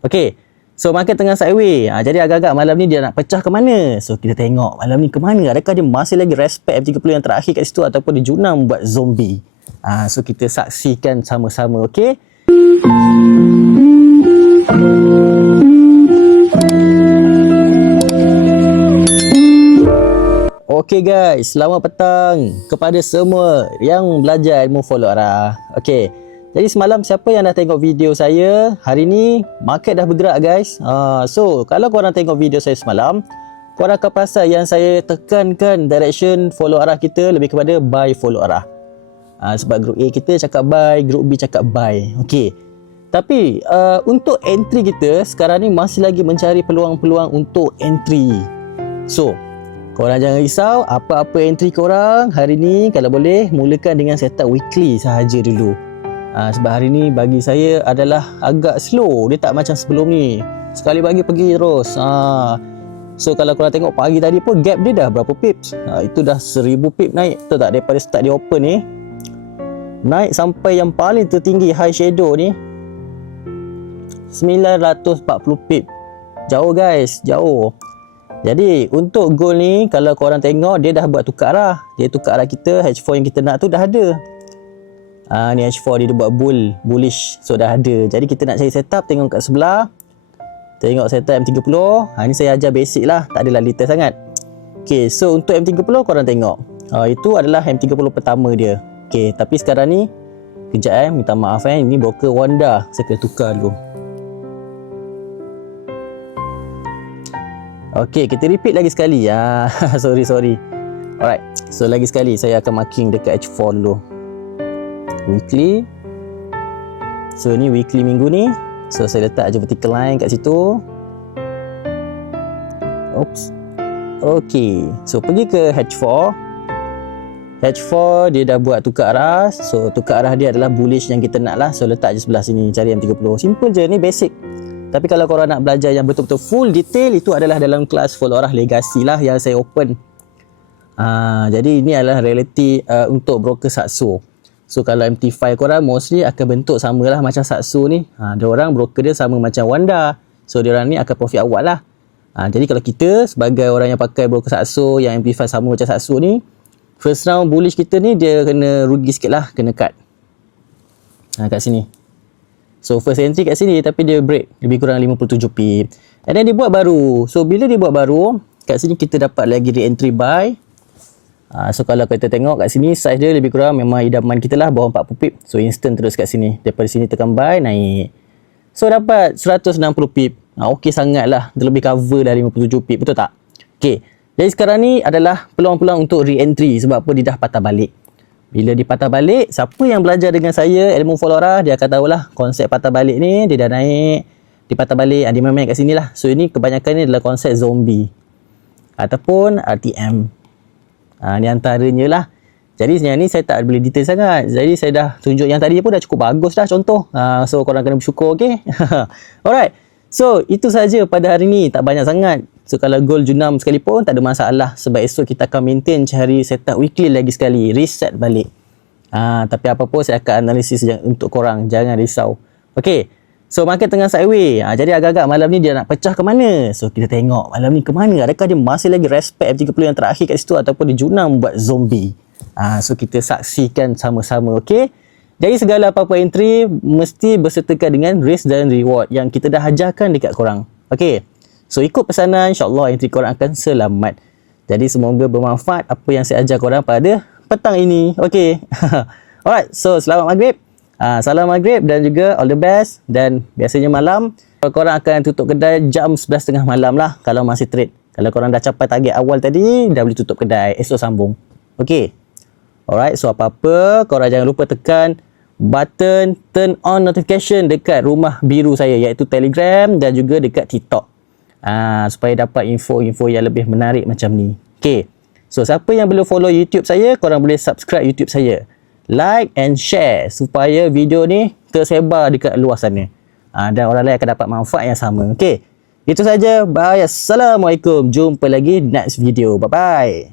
Okay, so market tengah sideway. Jadi agak-agak malam ni dia nak pecah ke mana? So kita tengok malam ni ke mana. Adakah dia masih lagi respect M30 yang terakhir kat situ ataupun dia junam buat zombie? So kita saksikan sama-sama, okay? Okay guys, selamat petang kepada semua yang belajar ilmu follow arah. Okay, jadi semalam siapa yang dah tengok video saya, hari ni market dah bergerak guys. So kalau korang tengok video saya semalam, korang akan perasan yang saya tekankan direction follow arah kita lebih kepada buy follow arah. Sebab group A kita cakap buy, group B cakap buy. Okay, tapi untuk entry kita sekarang ni masih lagi mencari peluang-peluang untuk entry. So korang jangan risau, apa-apa entry korang hari ni kalau boleh mulakan dengan setup weekly sahaja dulu. Sebab hari ni bagi saya adalah agak slow, dia tak macam sebelum ni. Sekali bagi pergi terus. So kalau korang tengok pagi tadi pun gap dia dah berapa pips? Itu dah 1000 pip naik. Tahu tak, daripada start dia open ni naik sampai yang paling tertinggi high shadow ni 940 pip. Jauh guys, jauh. Jadi untuk goal ni kalau korang tengok dia dah buat tukar arah. Dia tukar arah kita, H4 yang kita nak tu dah ada. Ni H4 dia buat bullish. So dah ada. Jadi kita nak cari setup, tengok kat sebelah. Tengok setup M30. Ni saya ajar basic lah, tak adalah detail sangat. Okay, so untuk M30 korang tengok. Itu adalah M30 pertama dia. Okay, tapi sekarang ni kejap minta maaf ini broker Wanda. Saya kena tukar dulu. Okay, kita repeat lagi sekali. Sorry. Alright, so lagi sekali saya akan marking dekat H4 dulu. Weekly. So ni weekly minggu ni. So saya letak je vertical line kat situ. Oops. Okay, so pergi ke H4. H4 dia dah buat tukar arah. So tukar arah dia adalah bullish yang kita nak lah. So letak je sebelah sini, cari M30. Simple je, ni basic. Tapi kalau korang nak belajar yang betul-betul full detail, itu adalah dalam kelas follow arah legacy lah yang saya open. Jadi ini adalah reality untuk broker Saxo. So kalau MT5 korang mostly akan bentuk sama lah macam Saxo ni. Diorang broker dia sama macam Wanda. So diorang ni akan profit awal lah. Jadi kalau kita sebagai orang yang pakai broker Saxo yang MT5 sama macam Saxo ni, first round bullish kita ni dia kena rugi sikit lah, kena cut. Kat sini. So first entry kat sini tapi dia break lebih kurang 57 pip. And then dia buat baru. So bila dia buat baru, kat sini kita dapat lagi re-entry buy. So kalau kita tengok kat sini size dia lebih kurang memang idaman kita lah, bawah 40 pip. So instant terus kat sini. Daripada sini tekan buy, naik. So dapat 160 pip. Okey sangat lah. Dia lebih cover dah 57 pip. Betul tak? Okey. Jadi sekarang ni adalah peluang-peluang untuk re-entry. Sebab apa, dia dah patah balik. Bila dia patah balik, siapa yang belajar dengan saya ilmu follow arah, dia akan tahulah konsep patah balik ni. Dia dah naik, dia patah balik, dia main-main kat sini lah. So ini kebanyakan ni adalah konsep zombie ataupun RTM. Ni antaranya lah. Jadi yang ni saya tak boleh detail sangat. Jadi saya dah tunjuk yang tadi pun dah cukup bagus dah contoh. So korang kena bersyukur, okay? Alright. So itu saja pada hari ni, tak banyak sangat. So kalau goal junam sekalipun tak ada masalah, sebab esok kita akan maintain cari setup weekly lagi sekali, reset balik. Tapi apa pun saya akan analisis untuk korang, jangan risau. Okay, so market tengah sideway. Jadi agak-agak malam ni dia nak pecah ke mana? So kita tengok malam ni ke mana, adakah dia masih lagi respect M30 yang terakhir kat situ ataupun dia junam buat zombie. So kita saksikan sama-sama, okay? Jadi segala apa-apa entry mesti bersertakan dengan risk dan reward yang kita dah ajarkan dekat korang. Okay, so ikut pesanan, insyaAllah entry korang akan selamat. Jadi semoga bermanfaat apa yang saya ajar korang pada petang ini. Okay. Alright, so selamat maghrib. Salam maghrib dan juga all the best. Dan biasanya malam korang akan tutup kedai jam 11.30 malam lah kalau masih trade. Kalau korang dah capai target awal tadi, dah boleh tutup kedai, esok sambung. Okay. Alright, so apa-apa korang jangan lupa tekan button turn on notification dekat rumah biru saya, iaitu Telegram dan juga dekat TikTok. Supaya dapat info-info yang lebih menarik macam ni. Okay. So siapa yang belum follow YouTube saya, korang boleh subscribe YouTube saya. Like and share supaya video ni tersebar dekat luar sana. Dan orang lain akan dapat manfaat yang sama. Okay. Itu saja. Bye. Assalamualaikum. Jumpa lagi next video. Bye-bye.